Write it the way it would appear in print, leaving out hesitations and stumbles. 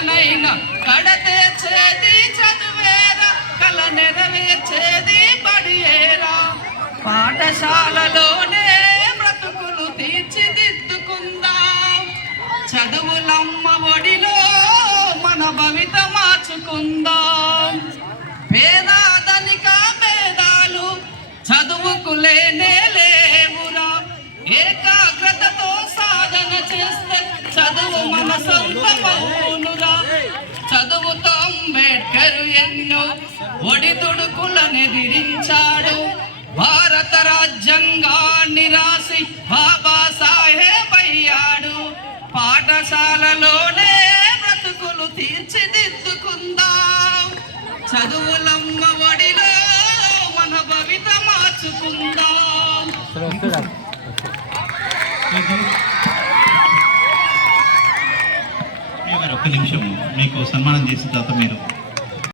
కలనైనా కడతేర్చేది చదువేరా, కల నెరవేర్చేది బడియేరా. పాఠశాలలోనే బ్రతుకులు తీర్చిదిద్దుకుందాం, చదువులమ్మ ఒడిలో మన భవిత మార్చుకుందాం. పేదాధనిక భేదాలు చదువుకు లేనే లేవురా, ఏకాగ్రతతో సాధన చేస్తే చదువు మన సొంతమవునురా. చదువుతో అంబేద్కర్ ఎన్నో ఒడిదుడుకులనెదిరించాడు, భారత రాజ్యాంగాన్ని రాసి బాబాసాహెబ్ అయ్యాడు. పాఠశాలలోనే బ్రతుకులు తీర్చిదిద్దుకుందాం, చదువులమ్మ ఒడిలో మన భవిత మార్చుకుందాం. ఒక్క నిమిషం మీకు సన్మానం చేసిన తర్వాత మీరు